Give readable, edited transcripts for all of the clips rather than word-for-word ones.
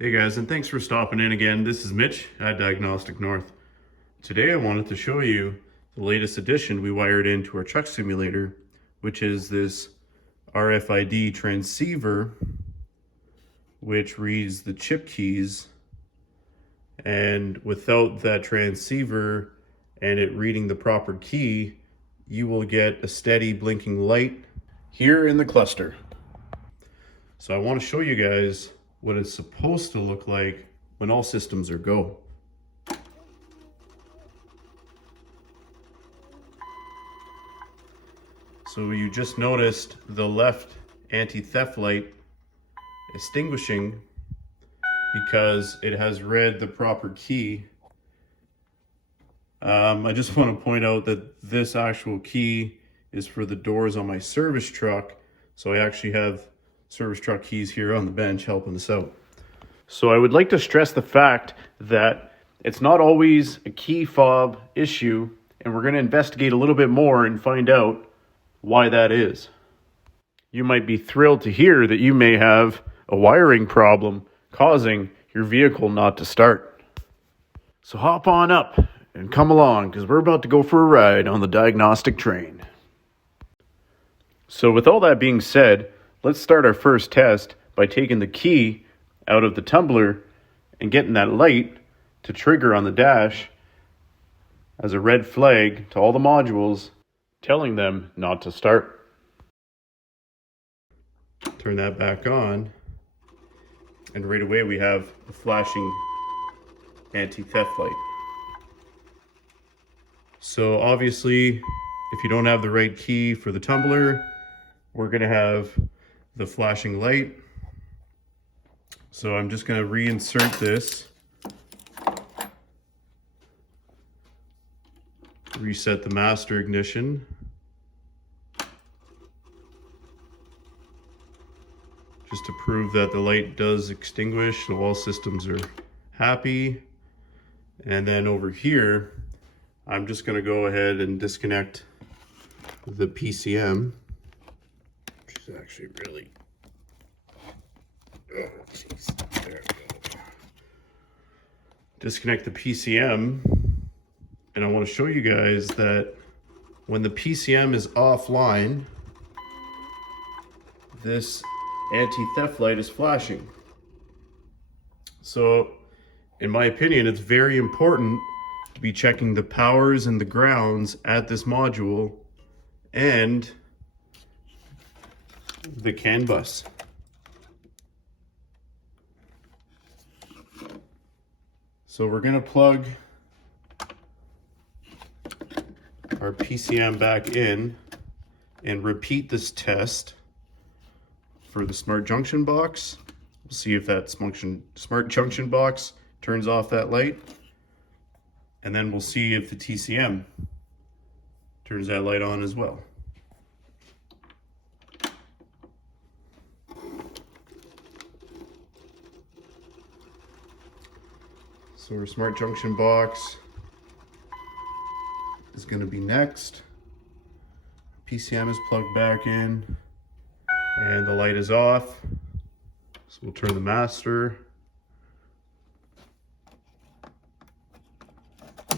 Hey guys, and thanks for stopping in again. This is Mitch at Diagnostic North. Today I wanted to show you the latest addition we wired into our truck simulator, which is this RFID transceiver, which reads the chip keys. And without that transceiver and it reading the proper key, you will get a steady blinking light here in the cluster. So I want to show you guys what it's supposed to look like when all systems are go. So you just noticed the left anti-theft light extinguishing because it has read the proper key. I just want to point out that this actual key is for the doors on my service truck. So I actually have service truck keys here on the bench helping us out. So I would like to stress the fact that it's not always a key fob issue, and we're going to investigate a little bit more and find out why that is. You might be thrilled to hear that you may have a wiring problem causing your vehicle not to start. So hop on up and come along, because we're about to go for a ride on the diagnostic train. So with all that being said, let's start our first test by taking the key out of the tumbler and getting that light to trigger on the dash as a red flag to all the modules, telling them not to start. Turn that back on, and right away we have a flashing anti-theft light. So obviously, if you don't have the right key for the tumbler, we're going to have the flashing light. So I'm just going to reinsert this, reset the master ignition, just to prove that the light does extinguish, so all systems are happy. And then over here, I'm just going to go ahead and disconnect the PCM, which is actually really, oh geez, there we go. Disconnect the PCM, and I want to show you guys that when the PCM is offline, this anti-theft light is flashing. So in my opinion, it's very important to be checking the powers and the grounds at this module and the CAN bus. So we're going to plug our PCM back in and repeat this test for the smart junction box. We'll see if that smart junction box turns off that light. And then we'll see if the TCM turns that light on as well. So our smart junction box is going to be next. PCM is plugged back in and the light is off. So we'll turn the master,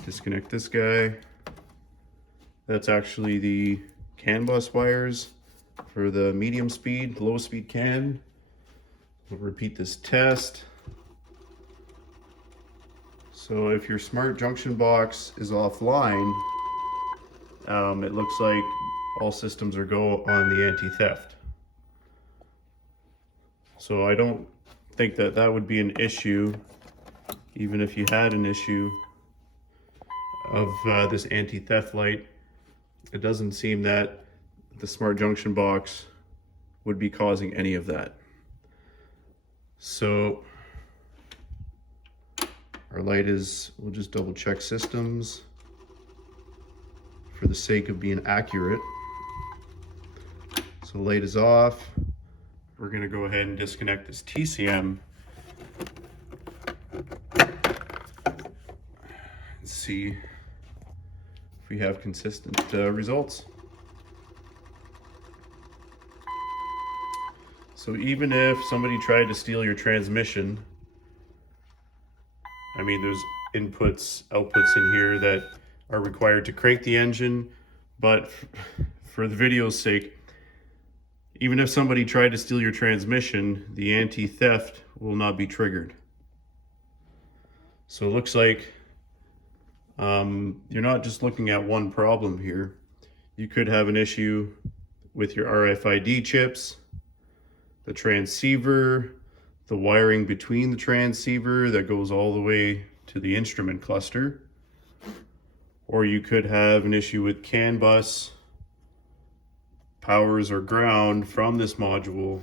disconnect this guy. That's actually the CAN bus wires for the medium speed, low speed CAN. We'll repeat this test. So if your smart junction box is offline, it looks like all systems are go on the anti-theft. So I don't think that that would be an issue, even if you had an issue of this anti-theft light. It doesn't seem that the smart junction box would be causing any of that. So our light is, we'll just double check systems for the sake of being accurate. So the light is off. We're going to go ahead and disconnect this TCM and see if we have consistent results. So even if somebody tried to steal your transmission I mean, there's inputs, outputs in here that are required to crank the engine, but for the video's sake, even if somebody tried to steal your transmission, the anti-theft will not be triggered. So it looks like you're not just looking at one problem here. You could have an issue with your RFID chips, the transceiver, the wiring between the transceiver that goes all the way to the instrument cluster. Or you could have an issue with CAN bus, powers or ground from this module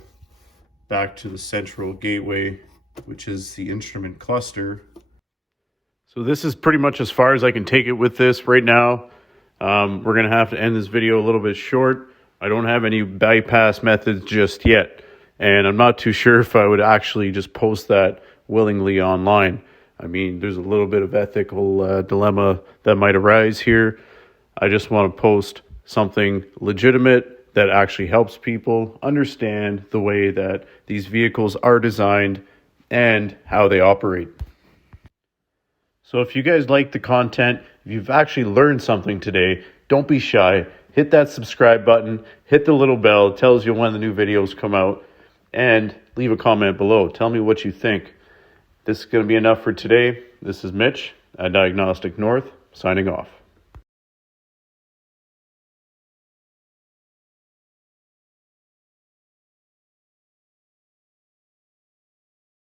back to the central gateway, which is the instrument cluster. So this is pretty much as far as I can take it with this right now. We're gonna have to end this video a little bit short. I don't have any bypass methods just yet, and I'm not too sure if I would actually just post that willingly online. I mean, there's a little bit of ethical dilemma that might arise here. I just want to post something legitimate that actually helps people understand the way that these vehicles are designed and how they operate. So if you guys like the content, if you've actually learned something today, don't be shy. Hit that subscribe button, hit the little bell, it tells you when the new videos come out, and leave a comment below. Tell me what you think. This is going to be enough for today. This is Mitch at Diagnostic North, signing off.